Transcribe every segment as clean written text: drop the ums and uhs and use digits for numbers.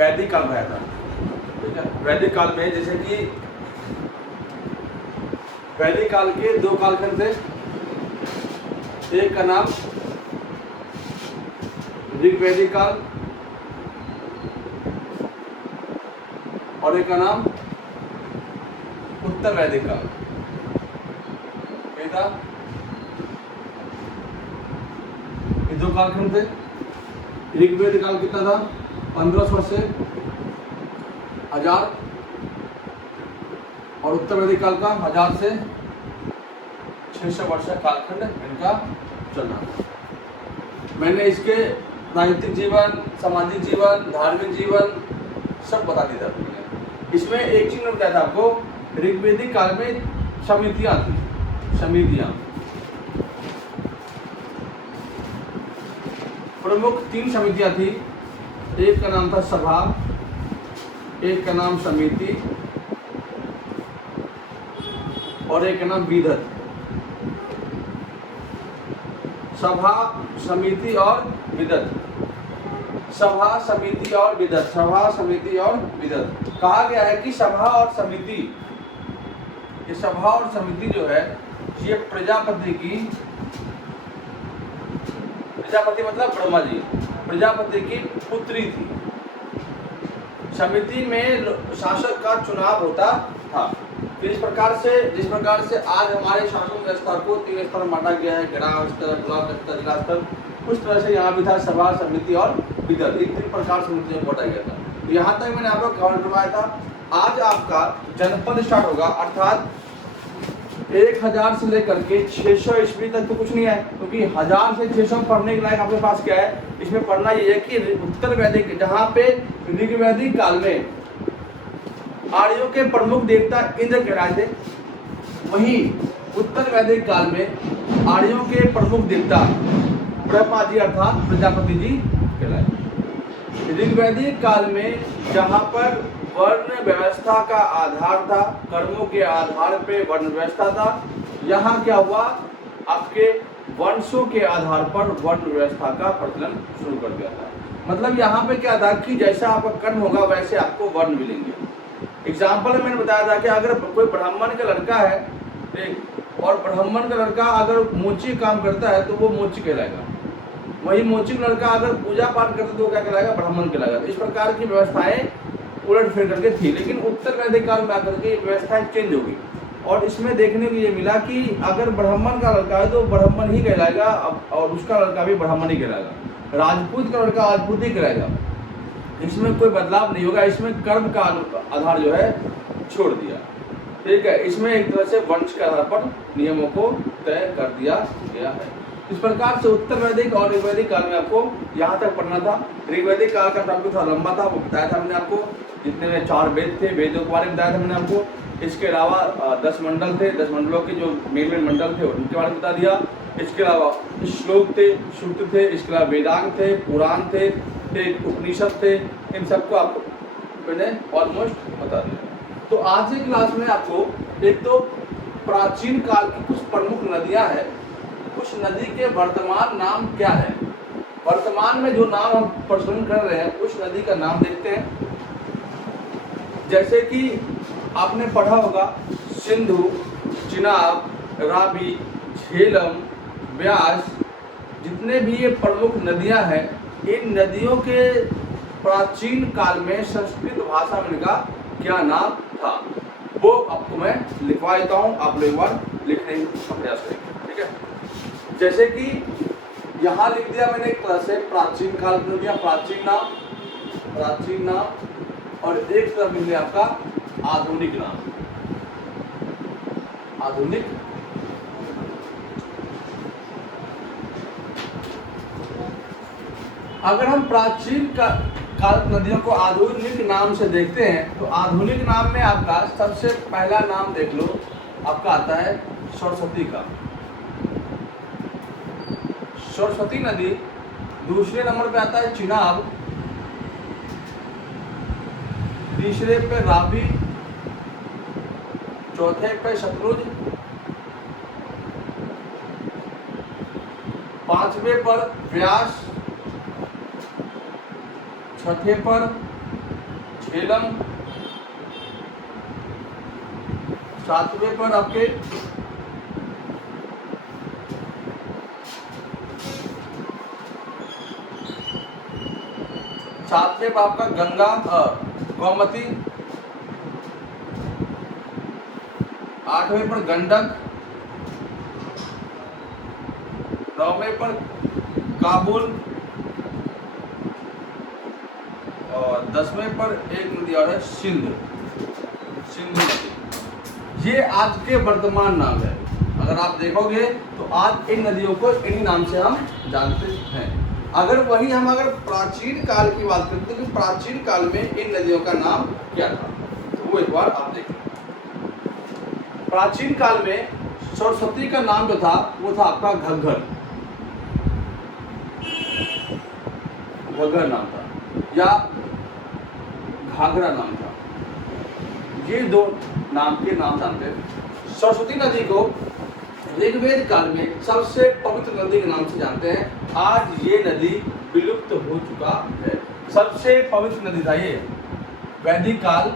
वैदिक काल में था। ठीक है, वैदिक काल में जैसे कि वैदिक काल के दो कालखंड थे, एक का नाम ऋग्वैदिक काल और एक का नाम उत्तर वैदिक काल। क्या था? ये दो कालखंड थे। ऋग्वेद काल कितना था? 1500 से 1000 और उत्तर वैदिक काल का 1000 से 600 वर्ष का कालखंड इनका चल रहा था। मैंने इसके राजनीतिक जीवन, सामाजिक जीवन, धार्मिक जीवन सब बता दिया था। इसमें एक चीज बताया था आपको, ऋग्वेदिक काल में समितियां थी। समितियां प्रमुख 3 समितियां थी। एक का नाम था सभा, एक का नाम समिति और एक का नाम विदत। सभा, समिति और विदत। सभा, समिति और विदत। सभा, समिति और विदत। कहा गया है कि सभा और समिति, ये सभा और समिति जो है ये प्रजापति की, प्रजापति मतलब ब्रह्मा जी, प्रजापति की पुत्री थी। समिति में शासक का चुनाव होता था। जिस प्रकार से आज हमारे शासन व्यवस्था को 3 स्तर में बांटा गया है, ग्राम स्तर, ब्लॉक स्तर, जिला स्तर, उस तरह से यहाँ भी था सभा, समिति और विदत। 3 प्रकार समिति में बांटा गया था। यहाँ तक मैंने आपको कवर करवाया था। आज आपका जनपद स्टार्ट होगा, अर्थात 1000 से लेकर के 600 ईस्वी तक तो कुछ नहीं है, क्योंकि 1000 से 600 पढ़ने के लायक आपके पास क्या है? इसमें पढ़ना ये है कि उत्तर वैदिक, जहाँ पे ऋग्वैदिक काल में आर्यों के प्रमुख देवता इंद्र कहलाए थे, वहीं उत्तर वैदिक काल में आर्यों के प्रमुख देवता ब्रह्मा जी अर्थात प्रजापति जी कहलाए। ऋग्वैदिक काल में जहाँ पर वर्ण व्यवस्था का आधार था, कर्मों के आधार पे वर्ण व्यवस्था था, यहाँ क्या हुआ? आपके वंशों के आधार पर वर्ण व्यवस्था का प्रचलन शुरू कर दिया था। मतलब यहाँ पे क्या था कि जैसा आपका कर्म होगा वैसे आपको वर्ण मिलेंगे। एग्जाम्पल मैंने बताया था कि अगर कोई ब्राह्मण का लड़का है, ठीक, और ब्राह्मण का लड़का अगर मोची काम करता है तो वो मोची कहलाएगा। वही मोची का लड़का अगर पूजा पाठ करता है तो वो क्या कहलाएगा? ब्राह्मण कहलाएगा। इस प्रकार की व्यवस्थाएं उलट फेर करके थी, लेकिन उत्तर वैदिक काल में आकर के व्यवस्थाएं चेंज होगी। और इसमें देखने को ये मिला कि अगर ब्राह्मण का लड़का है तो ब्राह्मण ही कहलाएगा, और उसका लड़का भी ब्राह्मण ही कहलाएगा। राजपूत का लड़का राजपूत ही कहलाएगा। इसमें कोई बदलाव नहीं होगा। इसमें कर्म का आधार जो है छोड़ दिया। ठीक है, इसमें एक तरह से वंश के आधार पर नियमों को तय कर दिया गया है। इस प्रकार से उत्तर वैदिक और ऋग्वैदिक काल में आपको यहाँ तक पढ़ना था। ऋग्वैदिक काल का टॉपिक थोड़ा लंबा था, वो बताया था मैंने आपको। जितने में 4 वेद थे, वेदों के बारे में बताया था मैंने आपको। इसके अलावा 10 मंडल थे, 10 मंडलों के जो मेन मंडल थे उनके बारे में बता दिया। इसके अलावा श्लोक थे, सूत्र थे, इसके अलावा वेदांग थे, पुराण थे, उपनिषद थे, इन सबको आपको मैंने ऑलमोस्ट बता दिया। तो आज की क्लास में आपको एक तो प्राचीन काल की कुछ प्रमुख नदियां हैं, कुछ नदी के वर्तमान नाम क्या है, वर्तमान में जो नाम हम प्रचलन कर रहे हैं उस नदी का नाम देखते हैं। जैसे कि आपने पढ़ा होगा सिंधु, चिनाब, रावी, झेलम, ब्यास, जितने भी ये प्रमुख नदियां हैं, इन नदियों के प्राचीन काल में संस्कृत भाषा में इनका क्या नाम था वो आपको मैं लिखवा देता हूँ। आप लोग एक बार लिखने का प्रयास करेंगे। ठीक है, जैसे कि यहाँ लिख दिया मैंने एक तरह से प्राचीन काल में दिया, प्राचीन नाम, और एक तरफ मिल गया आपका आधुनिक नाम, आधुनिक। अगर हम प्राचीन काल नदियों को आधुनिक नाम से देखते हैं तो आधुनिक नाम में आपका सबसे पहला नाम देख लो, आपका आता है सरस्वती का। सरस्वती नदी। दूसरे नंबर पे आता है चिनाब, तीसरे पे रावी, चौथे पे सतलुज, पांचवे पर व्यास, छठे पर झेलम, 7वें पर आपके आपका गंगा, गोमती, 8वें पर गंडक, 9वें पर काबुल और 10वें पर एक नदी और है सिंधु नदी। ये आज के वर्तमान नाम है। अगर आप देखोगे तो आज इन नदियों को इन्हीं नाम से हम जानते हैं। अगर प्राचीन काल की बात करते हैं कि प्राचीन काल में इन नदियों का नाम क्या था, तो वो एक बार आप देखें। प्राचीन काल में सरस्वती का नाम जो था वो था आपका घग्गर नाम था, या घाघरा नाम था। ये दो नाम के नाम जानते हैं। सरस्वती नदी को ऋग्वेद काल में सबसे पवित्र नदी के नाम से जानते हैं। आज ये नदी विलुप्त हो चुका है। सबसे पवित्र नदी था ये वैदिक काल,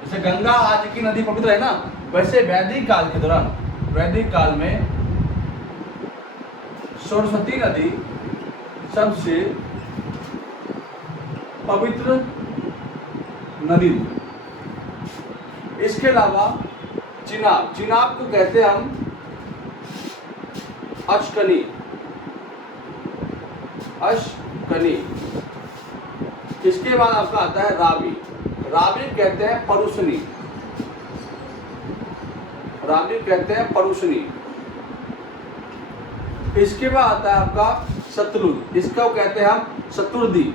जैसे गंगा आज की नदी पवित्र है ना, वैसे वैदिक काल के दौरान, वैदिक काल में सरस्वती नदी सबसे पवित्र नदी। इसके अलावा चिनाब को कहते हैं हम अशकनी। इसके बाद आपका आता है रावी कहते हैं परुषनी। इसके बाद आता है आपका सतलुज, इसका कहते हैं हम सतुर्दी।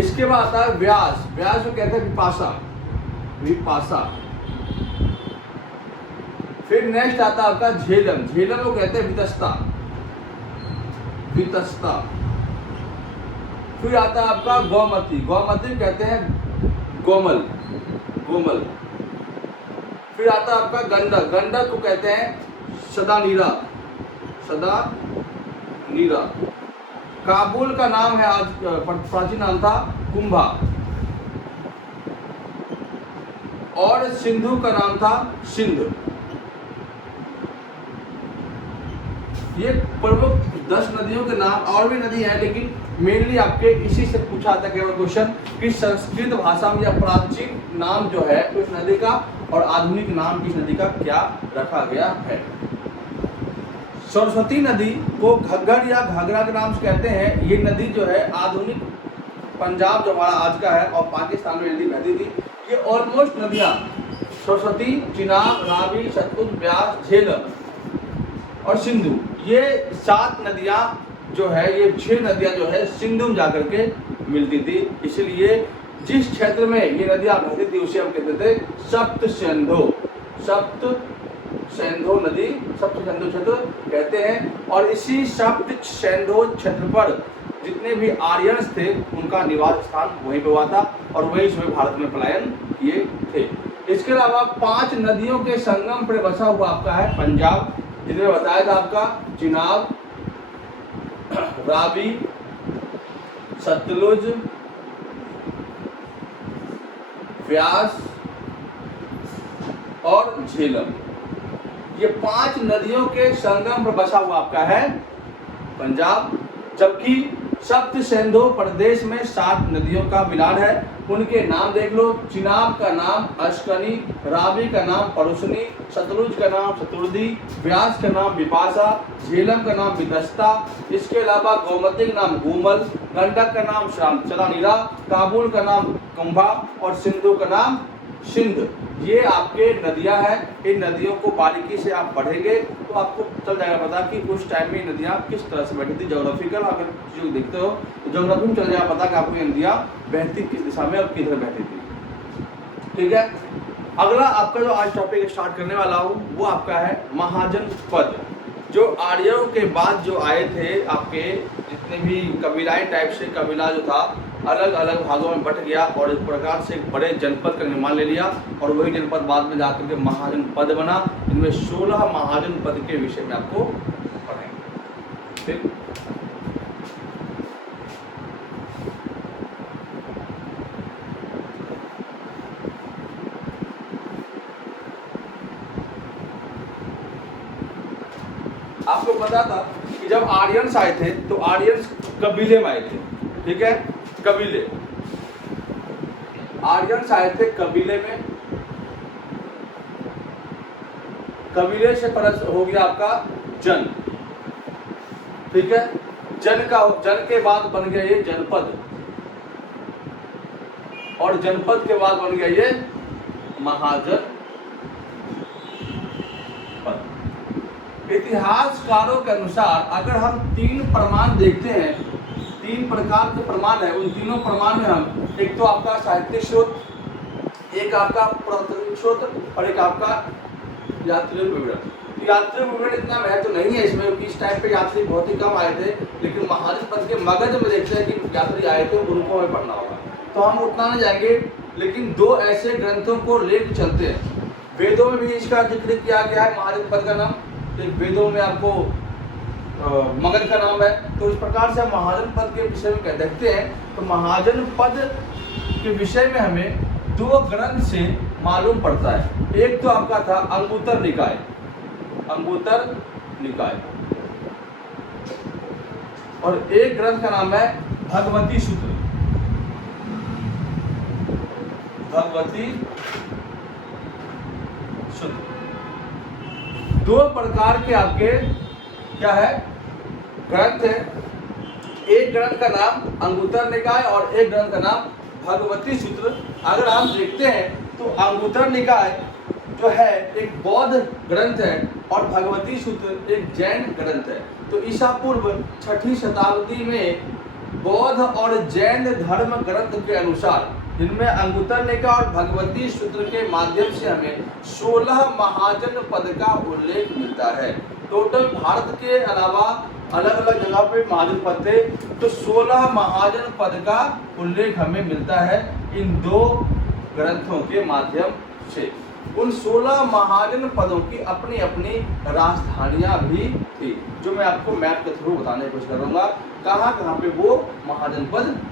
इसके बाद आता है व्यास को कहते हैं विपाशा। फिर नेक्स्ट आता है आपका झेलम को कहते हैं वितस्ता। फिर आता है आपका गोमती कहते हैं गोमल। फिर आता है आपका गंडक को कहते हैं सदानीरा। काबुल का नाम है, आज प्राचीन नाम था कुंभा, और सिंधु का नाम था सिंध। ये प्रमुख 10 नदियों के नाम, और भी नदी है लेकिन मेनली आपके इसी से पूछा आता है केवल क्वेश्चन कि संस्कृत भाषा में या प्राचीन नाम जो है उस नदी का और आधुनिक नाम किस नदी का क्या रखा गया है। सरस्वती नदी को घग्गर या घाघरा के नाम से कहते हैं। ये नदी जो है आधुनिक पंजाब जो हमारा आज का है और पाकिस्तान में नदी बहती थी। ये ऑलमोस्ट नदियाँ सरस्वती, चिनाब, रावी, सतलुज, व्यास, झेलम और सिंधु, ये 7 नदियाँ जो है, ये 6 नदियाँ जो है सिंधु में जाकर के मिलती थी। इसलिए जिस क्षेत्र में ये नदियाँ बहती थी उसे हम कहते थे सप्त सैंधो नदी, सप्त सैंधो क्षेत्र कहते हैं। और इसी सप्त सैंधो क्षेत्र पर जितने भी आर्यंस थे उनका निवास स्थान वहीं पे हुआ था और वहीं से भारत में पलायन किए थे। इसके अलावा 5 नदियों के संगम पर बसा हुआ आपका है पंजाब, जिन्हें बताया था आपका चिनाब, रावी, सतलुज, व्यास और झेलम। ये 5 नदियों के संगम पर बसा हुआ आपका है पंजाब, जबकि सप्त सैंधो प्रदेश में 7 नदियों का मिलान है। उनके नाम देख लो, चिनाब का नाम अशकनी, रावी का नाम परुषनी, सतलुज का नाम सतुर्दी, व्यास का नाम विपाशा, झेलम का नाम वितस्ता, इसके अलावा गोमती का नाम गोमल, गंडक का नाम चलानीरा, काबुल का नाम कुंभा और सिंधु का नाम सिंध। ये आपके नदियां हैं। इन नदियों को बारीकी से आप पढ़ेंगे तो आपको चल जाएगा पता कि उस टाइम में नदियां किस तरह से बहती थी। ज्योग्राफिकल अगर चीज़ देखते हो तो ज्योग्राफी में चल जाएगा पता कि आपको ये नदियां बहती किस दिशा में और किधर बहती थी। ठीक है, अगला आपका जो आज टॉपिक स्टार्ट करने वाला हूँ वो आपका है महाजनपद। जो आर्यों के बाद जो आए थे आपके जितने भी कबीलाई टाइप से कबीला जो था अलग अलग भागों में बट गया और इस प्रकार से एक बड़े जनपद का निर्माण ले लिया और वही जनपद बाद में जाकर के महाजनपद बना। इनमें 16 महाजनपद के विषय में आपको पढ़ेंगे। ठीक, आपको पता था कि जब आर्यंस आए थे तो आर्यंस कबीले में आए थे, ठीक है, कबीले, आर्यंस आए थे कबीले में, कबीले से परस हो गया आपका जन, ठीक है, जन के बाद बन गया ये जनपद, और जनपद के बाद बन गया ये महाजन पद। इतिहासकारों के अनुसार अगर हम 3 प्रमाण देखते हैं, 3 प्रकार के प्रमाण है, उन तीनों प्रमाण में हम, एक तो आपका साहित्यिक स्रोत, एक आपका पुरातत्विक स्रोत और एक आपका यात्री विवरण। यात्री विवरण इतना महत्व तो नहीं है इसमें, क्योंकि इस टाइम पे यात्री बहुत ही कम आए थे, लेकिन महाजन पद के मगध में देखते हैं कि यात्री आए थे, उनको हमें पढ़ना होगा, तो हम उतना नहीं जाएंगे। लेकिन 2 ऐसे ग्रंथों को लेकर चलते हैं, वेदों में भी इसका जिक्र किया गया है महाजन पद का नाम, तो वेदों में आपको मगध का नाम है, तो इस प्रकार से हम महाजन पद के विषय में देखते हैं। तो महाजन पद के विषय में हमें 2 ग्रंथ से मालूम पड़ता है। एक तो आपका था अंगुत्तर निकाय, अंगुत्तर निकाय, और एक ग्रंथ का नाम है भगवती सूत्र, भगवती सूत्र। 2 प्रकार के आपके क्या है ग्रंथ है, एक ग्रंथ का नाम अंगुत्तर निकाय और एक ग्रंथ का नाम भगवती सूत्र। अगर हम देखते हैं तो अंगुत्तर निकाय जो है एक बौद्ध ग्रंथ है और भगवती सूत्र एक जैन ग्रंथ है। तो ईसा पूर्व 6ठी शताब्दी में बौद्ध और जैन धर्म ग्रंथ के अनुसार इनमें अंगुत्तर निकाय और भगवती सूत्र के माध्यम से हमें 16 महाजन पद का उल्लेख मिलता है। टोटल भारत के अलावा अलग अलग जगह पे महाजन पद थे, तो 16 महाजन पद का उल्लेख हमें मिलता है इन 2 ग्रंथों के माध्यम से। उन 16 महाजन पदों की अपनी अपनी राजधानियां भी थी, जो मैं आपको मैप के थ्रू बताने की कोशिश करूंगा कहाँ कहाँ पे वो महाजन पद थे।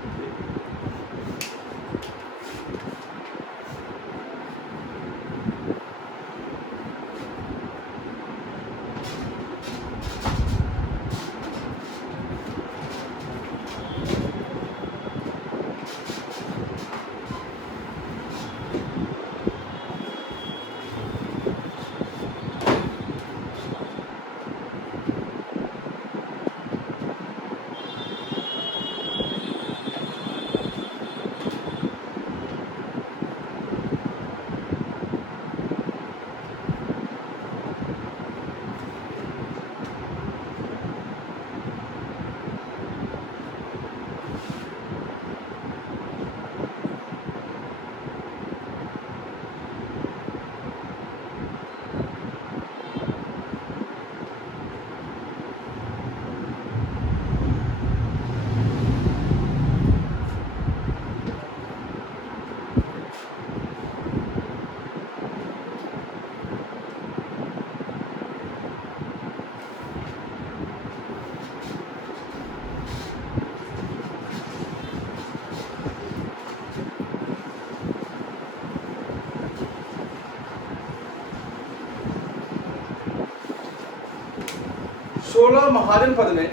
16 महाजन पद में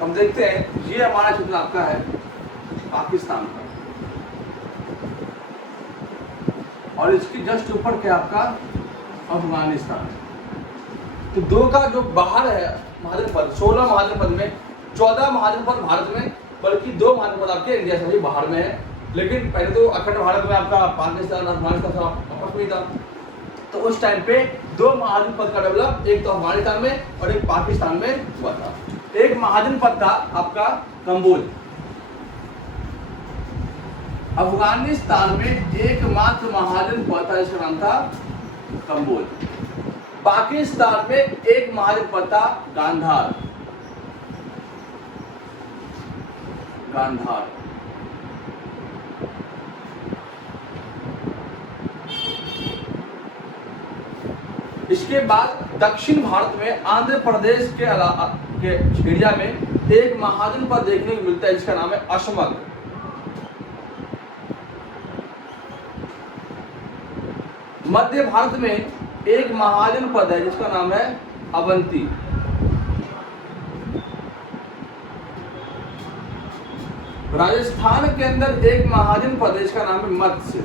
हम देखते हैं, ये हमारा क्षेत्र आपका है पाकिस्तान का, और इसकी जस्ट ऊपर क्या आपका अफगानिस्तान। तो 2 का जो बाहर है महाजन पद, 16 महाजन पद में 14 महाजन पद भारत में, बल्कि 2 महाजन पद आपके इंडिया से भी बाहर में है। लेकिन पहले तो अखंड भारत में आपका पाकिस्तान अफगानिस्तान आपस में था, तो उस टाइम पे 2 महाजन पद का डेवलप, एक तो अफगानिस्तान में और एक पाकिस्तान में हुआ था। एक महाजन पद था आपका कंबोज, अफगानिस्तान में एकमात्र महाजन पद था जिसका नाम था कंबोज। पाकिस्तान में एक महाजन पद था गांधार, गांधार। इसके बाद दक्षिण भारत में आंध्र प्रदेश के एरिया में एक महाजन पद देखने को मिलता है जिसका नाम है अशमग। मध्य भारत में एक महाजन पद है जिसका नाम है अवंती, राजस्थान के अंदर एक महाजन प्रदेश का नाम है मत्स्य।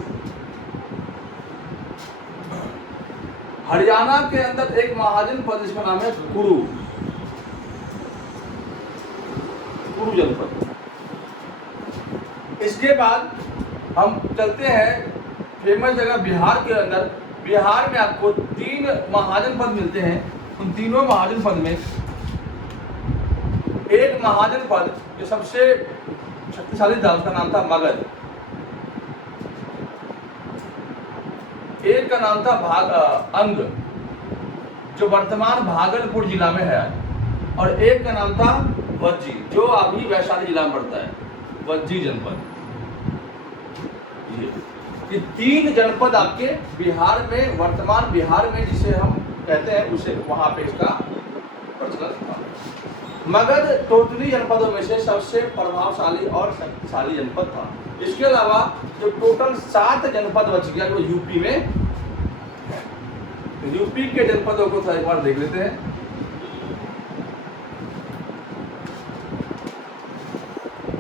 हरियाणा के अंदर एक महाजन प्रदेश का नाम है कुरु जनपद। इसके बाद हम चलते हैं फेमस जगह बिहार के अंदर। बिहार में आपको 3 महाजन पद मिलते हैं। उन तीनों महाजन पद में एक महाजन पद जो सबसे शक्तिशाली था उसका नाम था मगध। एक का नाम था अंग जो वर्तमान भागलपुर जिला में है, और एक का नाम था वज्जी जो अभी वैशाली जिला में पड़ता है, वज्जी जनपद। ये 3 जनपद आपके बिहार में, वर्तमान बिहार में जिसे हम कहते हैं, उसे वहां पे इसका प्रचलन था। मगध टोटली जनपदों में से सबसे प्रभावशाली और शक्तिशाली जनपद था। इसके अलावा जो टोटल 7 जनपद बच गया जो यूपी में है। यूपी के जनपदों को एक बार देख लेते हैं।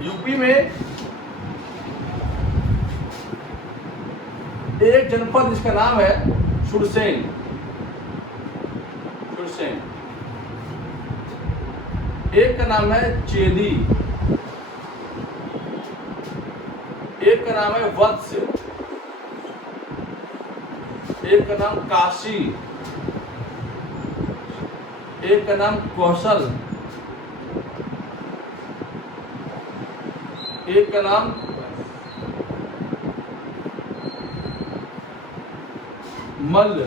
यूपी में एक जनपद जिसका नाम है सुरसेन। एक का नाम है चेदी, एक का नाम है वत्स, एक का नाम काशी, एक का नाम कौशल, एक का नाम मल्ल,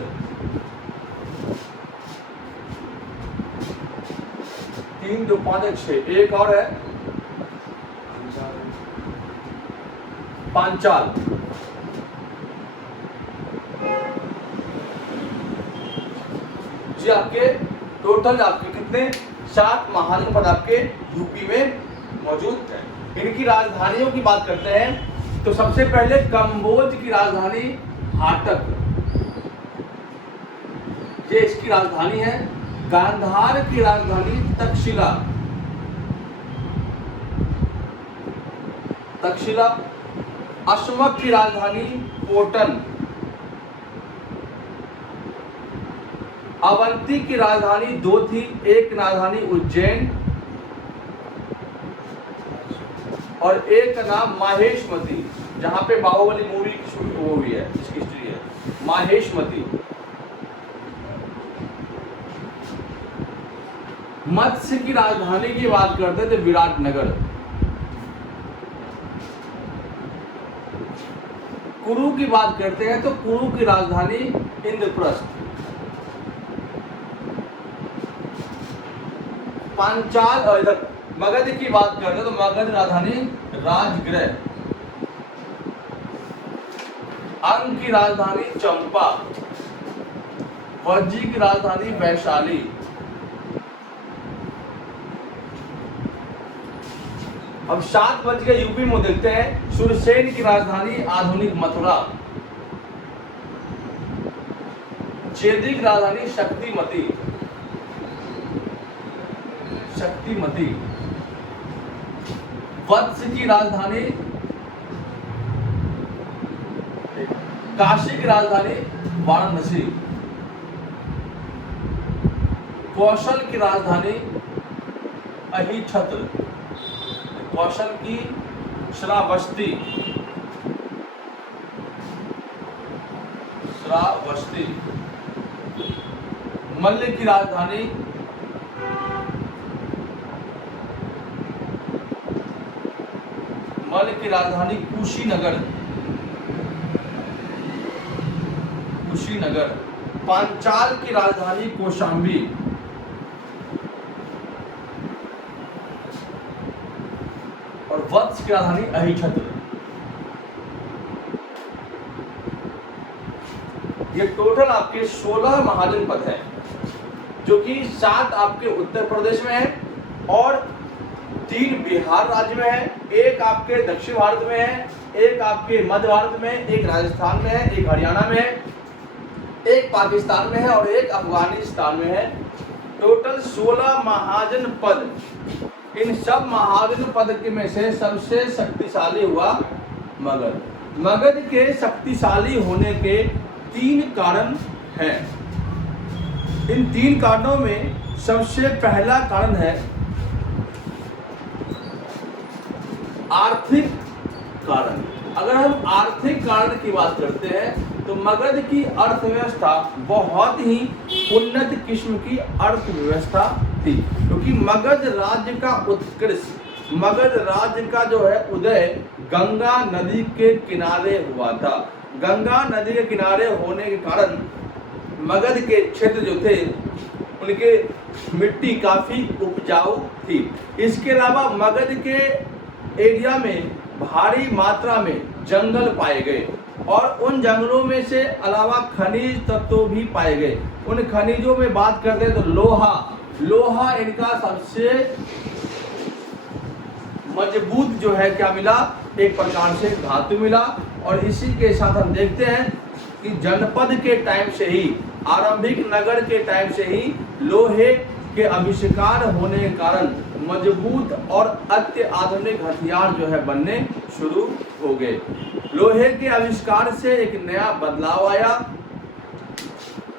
3, 2, 5, 6, एक और है पांचाल। जी आपके टोटल आपके कितने 7 महाजन पद आपके यूपी में मौजूद है। इनकी राजधानियों की बात करते हैं तो सबसे पहले कंबोज की राजधानी हाटक, ये इसकी राजधानी है। गांधार की राजधानी तक्षशिला, अशमक की राजधानी पोटन, अवंती की राजधानी 2 थी, एक राजधानी उज्जैन और एक का नाम माहेशमती, जहां पे बाहुबली मूवी शूट हुई है, इसकी हिस्ट्री है माहेशमती। मत्स्य की राजधानी की बात करते हैं तो विराटनगर। कुरु की बात करते हैं तो कुरु की राजधानी इंद्रप्रस्थ। पांचाल और इधर मगध की बात करते हैं तो मगध राजधानी राजगृह। अंग की राजधानी चंपा, वज्जी की राजधानी वैशाली, अब 7 बज गए यूपी में देखते हैं। सुरसेन की राजधानी आधुनिक मथुरा, चेदी की राजधानी शक्तिमती, वत्स की राजधानी, काशी की राजधानी वाराणसी, कौशल की राजधानी अहिछत्र, कौशल की श्रावस्ती, मल्ल की राजधानी कुशीनगर, पांचाल की राजधानी कौशाम्बी और वत्स की राजधानी अहिछत्र। ये टोटल आपके 16 महाजन पद हैं, जो कि 7 आपके उत्तर प्रदेश में है और 3 बिहार राज्य में है, एक आपके दक्षिण भारत में है, एक आपके मध्य भारत में, एक राजस्थान में है, एक हरियाणा में है, एक पाकिस्तान में है और एक अफगानिस्तान में है। टोटल 16 महाजन पद इन सब महाजन पद के में से सबसे शक्तिशाली हुआ मगध। मगध के शक्तिशाली होने के 3 कारण हैं। इन 3 कारणों में सबसे पहला कारण है आर्थिक कारण। अगर हम आर्थिक कारण की बात करते हैं तो मगध की अर्थव्यवस्था बहुत ही उन्नत किस्म की अर्थव्यवस्था थी, क्योंकि मगध राज्य का उत्कर्ष, मगध राज्य का जो है उदय गंगा नदी के किनारे हुआ था। गंगा नदी के किनारे होने के कारण मगध के क्षेत्र जो थे उनके मिट्टी काफी उपजाऊ थी। इसके अलावा मगध के एरिया में भारी मात्रा में जंगल पाए गए और उन जंगलों में से अलावा खनिज तत्व भी पाए गए। उन खनिजों में बात करते हैं तो लोहा इनका सबसे मजबूत जो है क्या मिला, एक प्रकार से धातु मिला। और इसी के साथ हम देखते हैं कि जनपद के टाइम से ही, आरंभिक नगर के टाइम से ही लोहे के आविष्कार होने के कारण मजबूत और अत्याधुनिक हथियार जो है बनने शुरू हो गए। लोहे के आविष्कार से एक नया बदलाव आया।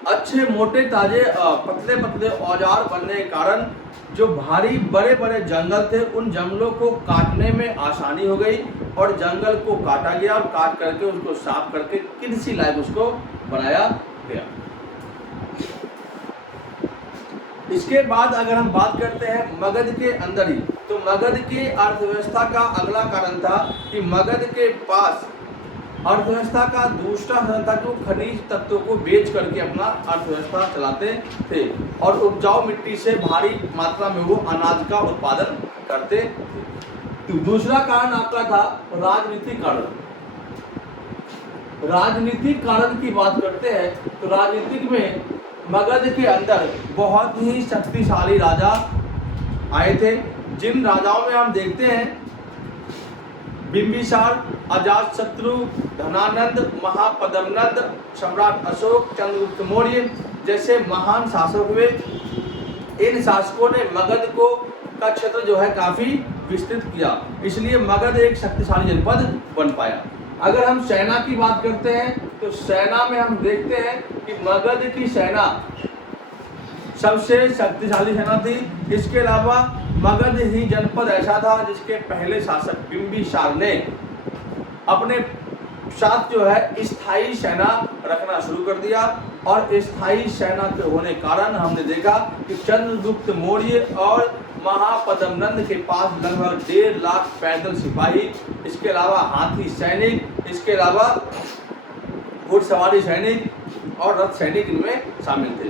अच्छे मोटे ताजे पतले पतले औजार बनने के कारण जो भारी बड़े बड़े जंगल थे उन जंगलों को काटने में आसानी हो गई और जंगल को काटा गया और काट करके उसको साफ करके कृषि लायक उसको बनाया गया। इसके बाद अगर हम बात करते हैं मगध के अंदर ही, तो मगध की अर्थव्यवस्था का अगला कारण था कि मगध के पास अर्थव्यवस्था का दूसरा साधन था कि वो खनिज तत्वों को बेच करके अपना अर्थव्यवस्था चलाते थे और उपजाऊ मिट्टी से भारी मात्रा में वो अनाज का उत्पादन करते थे। तो दूसरा कारण आपका था राजनीतिक कारण। राजनीतिक कारण की बात करते हैं तो राजनीतिक में मगध के अंदर बहुत ही शक्तिशाली राजा आए थे, जिन राजाओं में हम देखते हैं बिंबिसार, अजातशत्रु, धनानंद, महापद्मनंद, सम्राट अशोक, चंद्रगुप्त मौर्य जैसे महान शासक हुए। इन शासकों ने मगध को का क्षेत्र जो है काफी विस्तृत किया, इसलिए मगध एक शक्तिशाली जनपद बन पाया। अगर हम सेना की बात करते हैं तो सेना में हम देखते हैं कि मगध की सेना सबसे शक्तिशाली सेना थी। इसके अलावा मगध ही जनपद ऐसा था जिसके पहले शासक बिंबिसार ने अपने साथ जो है स्थायी सेना रखना शुरू कर दिया और स्थायी सेना के होने कारण हमने देखा कि चंद्रगुप्त मौर्य और महापद्मनंद के पास लगभग 1.5 लाख पैदल सिपाही, इसके अलावा हाथी सैनिक, इसके अलावा घुड़सवारी सैनिक और रथ सैनिक इनमें शामिल थे।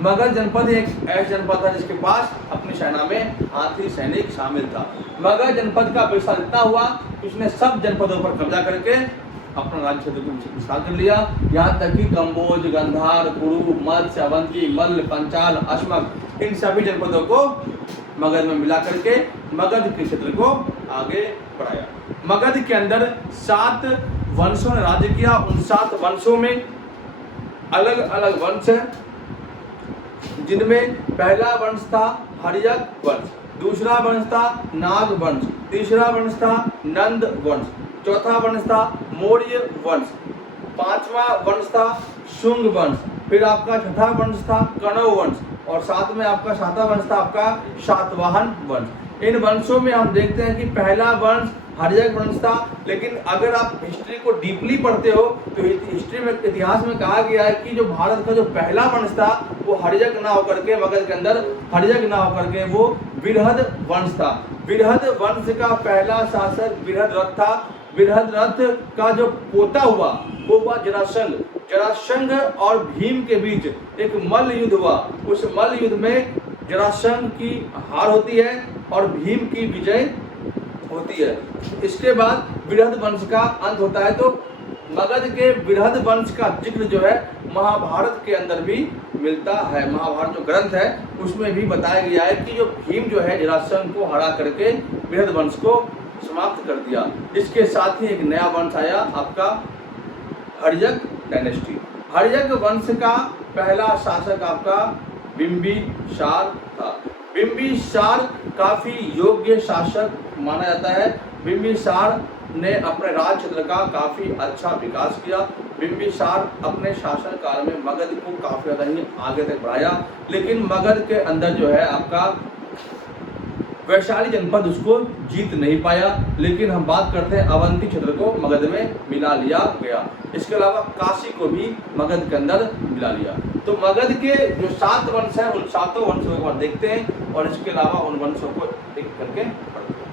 मगध जनपद एक ऐसा जनपद था जिसके पास अपनी सेना में हाथी सैनिक शामिल था। मगध जनपद का विस्तार इतना हुआ कि उसने सब जनपदों पर कब्जा करके अपना राज्य क्षेत्र को विस्तार कर लिया। यहाँ तक कि कंबोज, गंधार, कुरु, मत्स्य, अवंती, मल्ल, पंचाल, अश्मक इन सभी जनपदों को मगध में मिला करके मगध के क्षेत्र को आगे बढ़ाया। मगध के अंदर 7 वंशों ने राज्य किया। उन 7 वंशों में अलग अलग वंश हैं, जिनमें पहला वंश था हर्यक वंश, दूसरा वंश था नाग वंश, तीसरा वंश था नंद वंश, चौथा वंश था मौर्य वंश, 5वां वंश था शुंग वंश, फिर आपका छठा वंश था कण्व वंश और साथ में आपका 7वां वंश था आपका सातवाहन वंश। इन वंशों में हम देखते हैं कि पहला वंश हर्यक वंश था, लेकिन अगर आप हिस्ट्री को डीपली पढ़ते हो तो हिस्ट्री में, इतिहास में कहा गया है कि जो भारत का जो पहला वंश था वो हर्यक ना होकर के, मगध के अंदर हर्यक ना होकर के वो बृहद वंश था। बृहद वंश का पहला शासक बृहद्रथ था। बृहद्रथ का जो पोता हुआ वो हुआ जरासंध। जरासंध और भीम के बीच एक मल्ल युद्ध हुआ। उस मल्ल युद्ध में जरासंध की हार होती है और भीम की विजय होती है। इसके बाद बृहद वंश का अंत होता है। तो मगध के बृहद वंश का जिक्र जो है महाभारत के अंदर भी मिलता है। महाभारत जो ग्रंथ है उसमें भी बताया गया है कि जो भीम जो है जरासंध को हरा करके बृहद वंश को समाप्त कर दिया। इसके साथ ही एक नया वंश आया आपका हर्यक डायनेस्टी। हर्यक वंश का पहला शासक आपका बिंबिसार था। बिंबिसार काफी योग्य शासक माना जाता है। बिंबिसार ने अपने राज क्षेत्र का काफी अच्छा विकास किया। बिंबिसार अपने शासन काल में मगध को काफी ज्यादा ही आगे तक बढ़ाया, लेकिन मगध के अंदर जो है आपका वैशाली जनपद उसको जीत नहीं पाया। लेकिन हम बात करते हैं अवंती क्षेत्र को मगध में मिला लिया गया। इसके अलावा काशी को भी मगध के अंदर मिला लिया। तो मगध के जो 7 वंश हैं उन 7 वंशों को देखते हैं और इसके अलावा उन वंशों को एक करके पढ़ते हैं।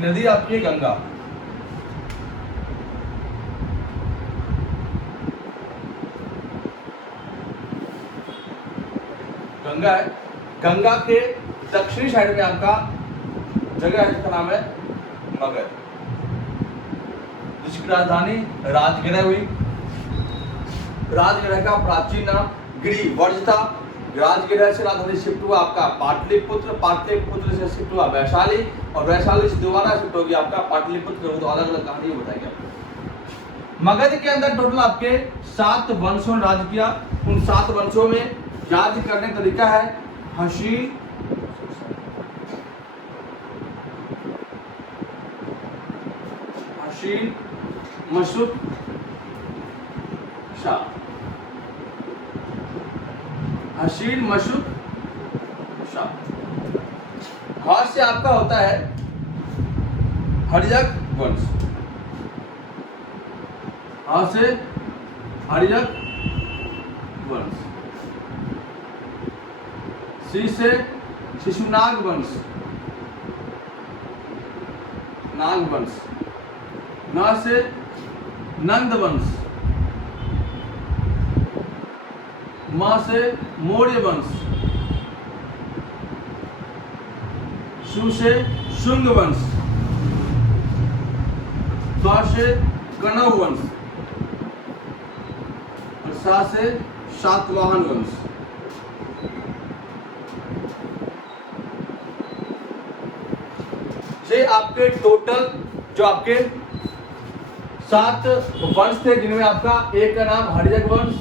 नदी आपकी है गंगा। गंगा है। गंगा के दक्षिणी साइड में आपका जगह है जिसका नाम है मगध, जिसकी राजधानी राजगृह हुई। राजगृह का प्राचीन नाम गिरिवर्ज था। राजगृह से राजधानी शिफ्ट हुआ आपका पाटलिपुत्र, पाटलिपुत्र से शिफ्ट हुआ वैशाली, और वैशाली से दोबारा शिफ्ट हो गया आपका पाटलिपुत्र। तो अलग अलग कहानी बताई गया। मगध के अंदर टोटल आपके 7 वंशों ने राज किया। उन 7 वंशों में याद करने का तरीका है हशीन, मशुक, शाह। हशीन, मशुक, शाह। हाथ से आपका होता है हर्यक वंश। हाथ से हर्यक वंश। सी से शिशुनाग वंश, नाग वंश। न से नंद वंश। म से मौर्य वंश। शु से शुंग वंश। स से कनव वंश और सा से सातवाहन वंश। ये आपके टोटल जो आपके 7 वंश थे, जिनमें आपका एक का नाम हर्यक वंश,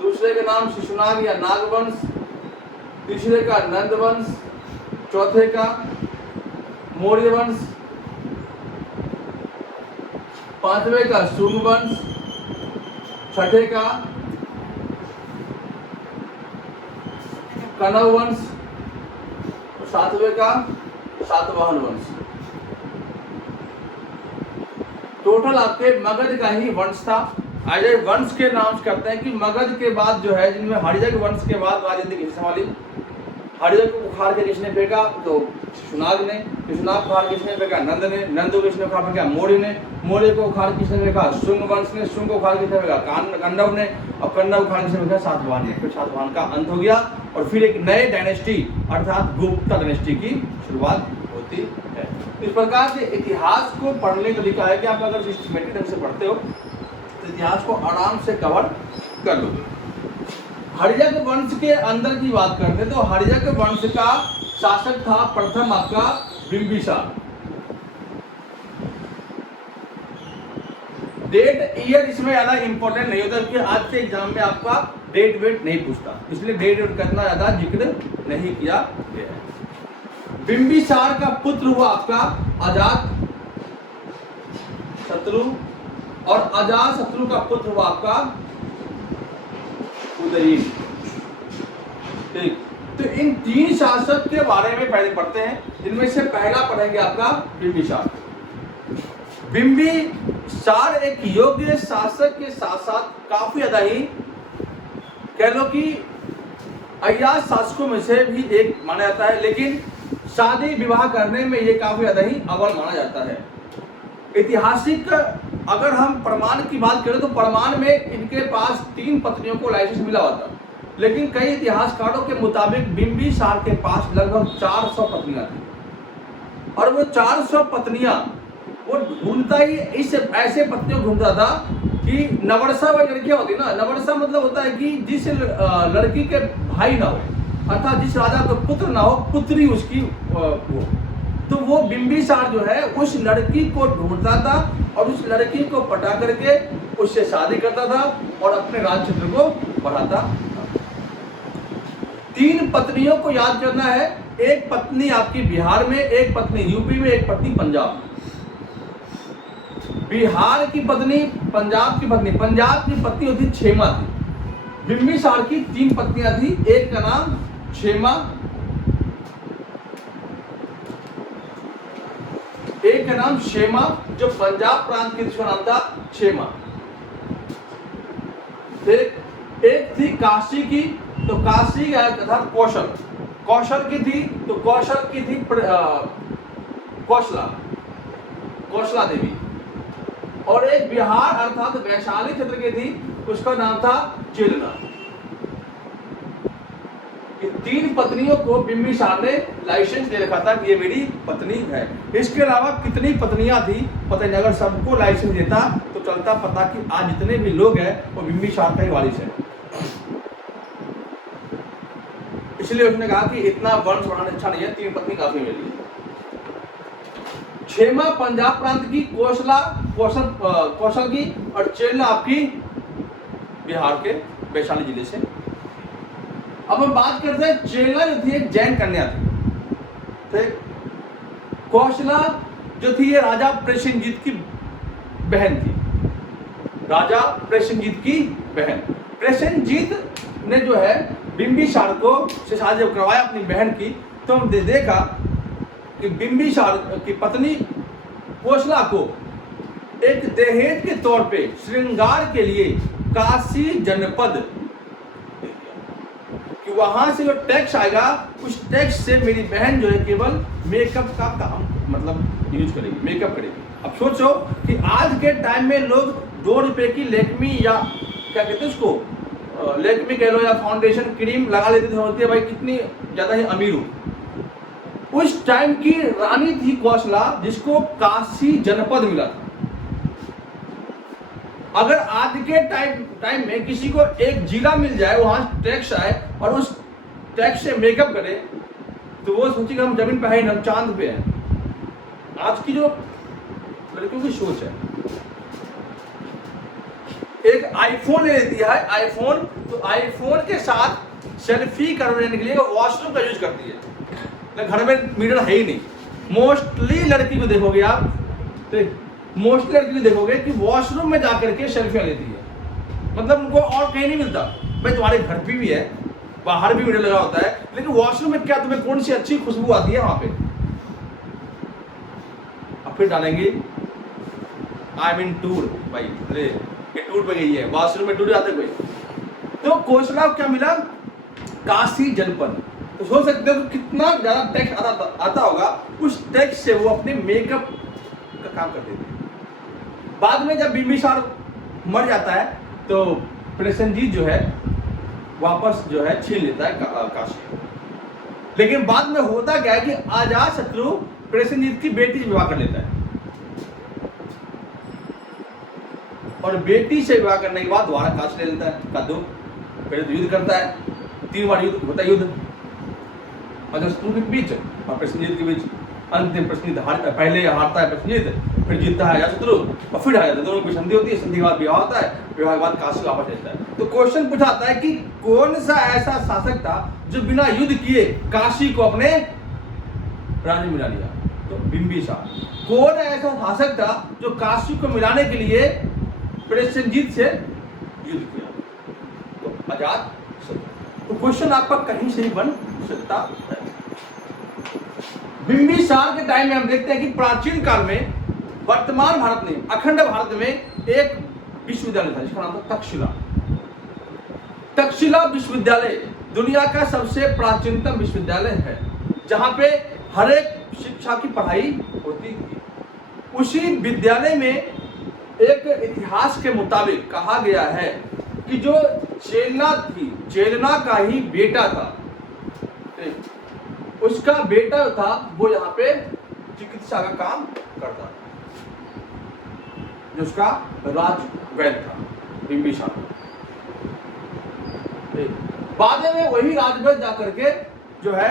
दूसरे का नाम शिशुनाग या नाग वंश, तीसरे का नंद वंश, चौथे का मौर्य वंश, पांचवें का शुंग वंश, छठे का कनव वंश, सातवें का सातवाहन वंश। टोटल आपके मगध का ही वंश था। अजय वंश के नाम से कहते हैं कि मगध के बाद जो है, जिनमें हर्यक वंश के बाद राजनीति किसने संभाली? हर्यक को उखाड़ के किसने फेंका? तो शिशुनाग ने। शिशुनाग को उखाड़ किसने फेंका? नंद ने। नंद को किसने उखाड़ फेंका? मौर्य ने। मौर्य को उखाड़ किसने फेंका? शुंग वंश ने। शुंग को उखाड़ किसने फेंका? कण्व ने। और कण्व उखाड़ किसने फेंका? सातवाहन ने। फिर सातवाहन का अंत हो गया और फिर एक नए डायनेस्टी अर्थात गुप्ता डायनेस्टी की शुरुआत होती है। इस प्रकार से इतिहास को पढ़ने का तरीका है कि आप अगर सिस्टमेटिक ढंग से पढ़ते हो तो इतिहास को आराम से कवर कर लोगे। हर्यक वंश के अंदर की बात करते हैं तो हर्यक वंश का शासक था प्रथम आपका बिंबिसार। डेट ईयर इसमें ज्यादा इंपॉर्टेंट नहीं होता, क्योंकि आज के एग्जाम में आपका डेट वेट नहीं पूछता, इसलिए डेट वेट करना ज्यादा जिक्र नहीं किया गया है। बिंबिसार का पुत्र हुआ आपका अजात शत्रु, और अजात शत्रु का पुत्र हुआ आपका उदयीन। ठीक, तो इन 3 शासक के बारे में पहले पढ़ते हैं। इनमें से पहला पढ़ेंगे आपका बिंबिसार। बिंबिसार एक योग्य शासक के साथ साथ काफी ज्यादा ही कह लो कि अय्याज शासकों में से भी एक माना जाता है, लेकिन शादी विवाह करने में ये काफी ज्यादा ही अव्वल माना जाता है। ऐतिहासिक अगर हम प्रमाण की बात करें तो प्रमाण में इनके पास 3 पत्नियों को लाइसेंस मिला हुआ था, लेकिन कई इतिहासकारों के मुताबिक बिंबिसार के पास लगभग 400 पत्नियां थी, और वो 400 पत्नियां वो ढूंढता ही इस ऐसे पत्नियों ढूंढता था कि नवरसा वाली लड़कियां होती ना, नवरसा मतलब होता है कि जिस लड़की के भाई ना हो, अर्थात जिस राजा का पुत्र ना हो, पुत्री उसकी हो, तो वो बिंबिसार जो है उस लड़की को ढूंढता था और उस लड़की को पटा करके उससे शादी करता था और अपने राज क्षेत्र को बढ़ाता था। 3 पत्नियों को याद करना है, एक पत्नी आपकी बिहार में, एक पत्नी यूपी में, एक पत्नी पंजाब में। बिहार की पत्नी, पंजाब की पत्नी, पंजाब की पत्नी होती क्षेमा थी। बिंबिसार की 3 पत्नियां थी, एक का नाम क्षेमा, एक का नाम क्षेमा जो पंजाब प्रांत की, जिसका नाम था क्षेमा। एक थी काशी की, तो काशी का था कौशल, कौशल की थी, तो कौशल की थी कौशला, कौशला देवी। और एक बिहार अर्थात वैशाली क्षेत्र की थी, उसका नाम था चेलना। ये 3 पत्नियों को बिंबिसार ने लाइसेंस दे रखा था कि ये मेरी पत्नी है। इसके अलावा कितनी पत्नियां थी पता नहीं, अगर सबको लाइसेंस देता तो चलता पता कि आज जितने भी लोग हैं वो बिंबिसार का ही वारिस है। इसलिए उसने कहा कि इतना वंश बढ़ाना अच्छा नहीं है, 3 पत्नी काफी मेरे लिए। क्षेमा पंजाब प्रांत की, कौशला कौशल की, और चेलना आपकी बिहार के वैशाली जिले से। अब हम बात करते हैं, चेलना जो थी एक जैन कन्या थी, ठीक। कौशला जो थी ये राजा प्रसेनजीत की बहन थी, राजा प्रसेनजीत की बहन। प्रसेनजीत ने जो है बिंबिसार को से शादी जब करवाया अपनी बहन की, तो हम देखा कि बिंबिसार की पत्नी कौशला को एक दहेज के तौर पे श्रृंगार के लिए काशी जनपद, कि वहां से जो टैक्स आएगा उस टैक्स से मेरी बहन जो है केवल मेकअप का काम मतलब यूज करेगी, मेकअप करेगी। अब सोचो कि आज के टाइम में लोग 2 रुपए की लेक्मी या क्या कहते हैं उसको, लेक्मी कह लो या फाउंडेशन क्रीम लगा लेते थे, होती है भाई कितनी ज्यादा ही अमीर हो। उस टाइम की रानी थी कौशला, जिसको काशी जनपद मिला था। अगर आज के टाइम में किसी को एक जिला मिल जाए, वहां टैक्स आए और उस टैक्स से मेकअप करे, तो वो सोचेगा हम जमीन पे है, हम चांद पे हैं। आज की जो लड़कियों की सोच है, एक आईफोन ले लेती है, आईफोन, तो आईफोन के साथ सेल्फी करने के लिए वॉशरूम का यूज करती है। घर में मिरर है ही नहीं। मोस्टली लड़की को देखोगे आप, तो मोस्टली लड़की को देखोगे कि वॉशरूम में जाकर के सेल्फियां लेती है, मतलब उनको और कहीं नहीं मिलता। भाई तुम्हारे घर पे भी है, बाहर भी मिरर लगा होता है, लेकिन वॉशरूम में क्या तुम्हें कौन सी अच्छी खुशबू आती है वहां पे। अब फिर डालेंगे आई मीन टूर, भाई अरे ये टूर पे गई है, वॉशरूम में टूर जाते कोई। तो कौशला को क्या मिला, काशी जनपद। तो सोच सकते हो कितना ज्यादा टैक्स आता होगा, उस टैक्स से वो अपने मेकअप का काम करते थे। बाद में जब बिंबिसार मर जाता है तो प्रसेनजीत जो है वापस जो है छीन लेता है काशी। लेकिन बाद में होता क्या है कि अजात शत्रु प्रसेनजीत की बेटी से विवाह कर लेता है, और बेटी से विवाह करने के बाद दोबारा काशी ले लेता है। का दो पहले तो युद्ध करता है, 3 बार युद्ध होता है, युद्ध अजात शत्रु के बीच और प्रसेनजीत के बीच। अंतिम प्रश्न पहले हारता है प्रश्न, फिर जीतता है अजातशत्रु और फिर हार जाता है। दोनों की संधि होती है, संधि के बाद विवाह होता है, विवाह के बाद काशी वापस लेता है। तो क्वेश्चन पूछाता है कि कौन सा ऐसा शासक था जो बिना युद्ध किए काशी को अपने राज्य मिला लिया? तो बिंबिसार। कौन ऐसा शासक था जो काशी को मिलाने के लिए प्रसेनजीत से युद्ध किया? तो अजातशत्रु। तो क्वेश्चन आपका कहीं से ही बन सकता है। बिंबिसार के टाइम में हम देखते हैं कि प्राचीन काल में वर्तमान भारत में, अखंड भारत में एक विश्वविद्यालय था जिसका नाम था तक्षशिला। तक्षशिला विश्वविद्यालय दुनिया का सबसे प्राचीनतम विश्वविद्यालय है, जहां पे हर एक शिक्षा की पढ़ाई होती थी। उसी विद्यालय में एक इतिहास के मुताबिक कहा गया है कि जो चेलना थी, चेलना का ही बेटा था, उसका बेटा था वो यहाँ पे चिकित्सा का काम करता था, जो उसका राजवैद्य था बिंबिसार। बाद में वही राजवैद्य जाकर के जो है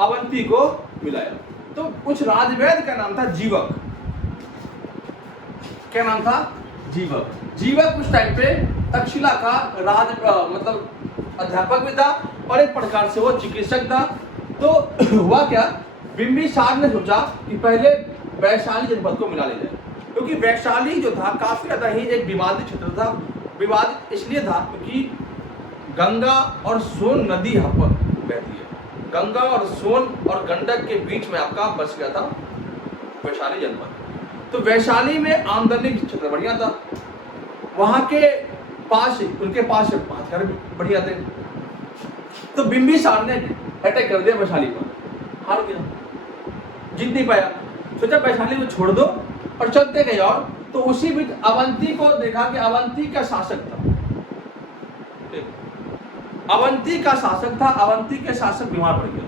अवंती को मिलाया। तो उस राजवैद्य का नाम था जीवक। क्या नाम था? जीवक। जीवक उस टाइम पे तक्षशिला का मतलब अध्यापक भी था और एक प्रकार से वो चिकित्सक था। तो हुआ क्या, बिंबिसार ने सोचा कि पहले वैशाली जनपद को मिला ले जाए, क्योंकि वैशाली जो था काफी ज्यादा ही एक विवादित क्षेत्र था। विवादित इसलिए था क्योंकि गंगा और सोन नदी यहाँ पर बहती है। गंगा और सोन और गंडक के बीच में आपका बस गया था वैशाली जनपद। तो वैशाली में आमदनी क्षेत्र बढ़िया था, वहां के पास उनके पास हथियार भी बढ़िया थे। तो बिंबिसार ने अटैक कर दिया वैशाली पर, हार गया, जीत नहीं पाया। सोचा वैशाली को छोड़ दो और चलते गए। और तो उसी बीच अवंती को देखा कि अवंती का शासक था, अवंती का शासक था, अवंती के शासक बीमार पड़ गया।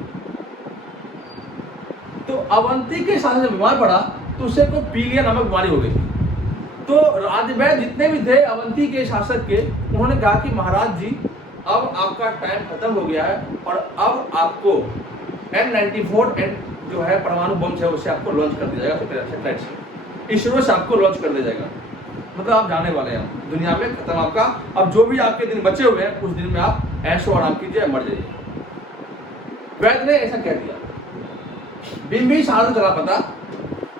तो अवंती के शासक बीमार पड़ा तो उसे को पीलिया नामक बीमारी हो गई। तो राजवैद्य जितने भी थे अवंती के शासक के, उन्होंने कहा कि महाराज जी अब आपका टाइम खत्म हो गया है और अब आपको M94 जो है परमाणु बम है उसे आपको लॉन्च कर दिया जाएगा सेटेलाइट से, इसरो से आपको लॉन्च कर दिया जाएगा। मतलब आप जाने वाले हैं, दुनिया में खत्म आपका। अब जो भी आपके दिन बचे हुए हैं उस दिन में आप ऐशो आराम कीजिए, मर जाइए। वैद्य ने ऐसा कह दिया। बिंबिसार को चला पता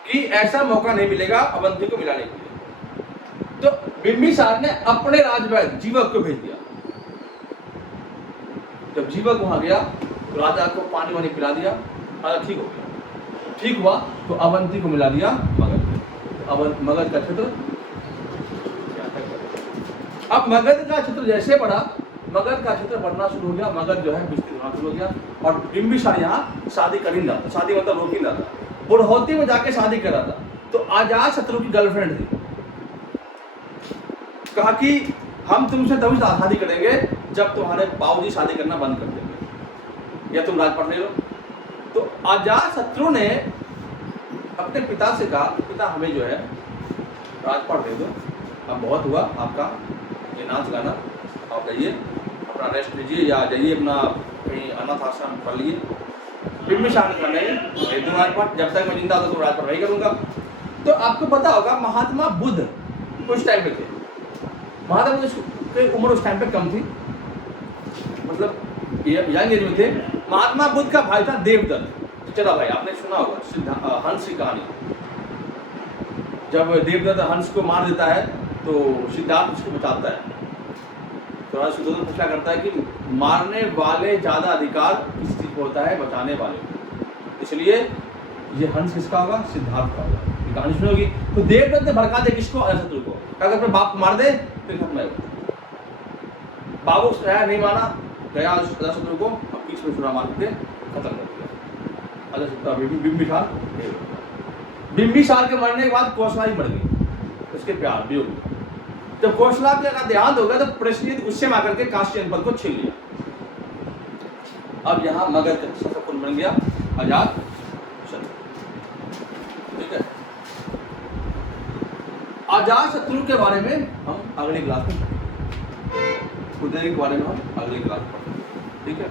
कि ऐसा मौका नहीं मिलेगा अवंती को मिलाने के लिए। तो बिंबिसार ने अपने राजवैद्य जीवक को भेज दिया। जब जीवक वहां गया तो राजा को पानी वानी पिला दिया, राजा ठीक हो गया। ठीक हुआ तो अवंती को मिला दिया मगध। मगध का क्षेत्र, अब मगध का क्षेत्र जैसे बढ़ा, मगध का क्षेत्र बढ़ना शुरू हो गया, मगध जो है विस्तृत होना शुरू हो गया। और बिंबिसार यहाँ शादी कर ही रहा था, शादी मतलब रोक ही रहा था, बुढ़ौती में जाके शादी कर रहा था। तो अजातशत्रु की गर्लफ्रेंड थी, कहा कि हम तुमसे तभी शादी करेंगे जब तुम्हारे बाबूजी शादी करना बंद कर देंगे या तुम राजपाट ले लो। तो अजातशत्रु ने अपने पिता से कहा, पिता हमें जो है राजपाट दे दो, अब बहुत हुआ आपका ये नाच गाना, आप जाइए अपना रेस्ट लीजिए या जाइए अपना कहीं अनाथ आश्रम पढ़ लीजिए। बिंबिसार ने कहा नहीं, दे दूँ राजपाट, जब तक मैं जिंदा होता तो राजपाट वही करूँगा। तो आपको पता होगा महात्मा बुद्ध उस टाइम पे थे, महात्मा बुद्ध की उम्र उस टाइम पे कम थी, मतलब यंग एज में थे। महात्मा बुद्ध का भाई था देवदत्त। चला भाई आपने सुना होगा हंस की कहानी, जब देवदत्त हंस को मार देता है तो सिद्धार्थ उसको बचाता है। तो राजा सुयोधन फैसला करता है कि मारने वाले ज्यादा अधिकार किस चीज को होता है, बचाने वाले को। इसलिए ये हंस किसका होगा? सिद्धार्थ का होगा। ये कहानी सुनोगी। तो देवदत्त ने भड़का दे किसको? अजातशत्रु को। अगर अपने बाप को मार दे फिर खत्म है। बाबू नहीं माना, गया अजातशत्रु को पीछे में छुरा मार के खत्म कर दिया अजातशत्रु। बिंबिसार बिंबिसार के मरने के बाद कौशला ही मर गई, उसके प्यार वियोग। जब कौशला का देहांत हो गया तो प्रश्नित गुस्से में आकर के काशी जनपद को छीन लिया। अब यहाँ मगध का शासक कौन बन गया? अजातशत्रु। ठीक है, अजातशत्रु के बारे में हम अगली क्लास में पढ़ेंगे, उदय के बारे में हम अगली क्लास में पढ़ेंगे। ठीक है,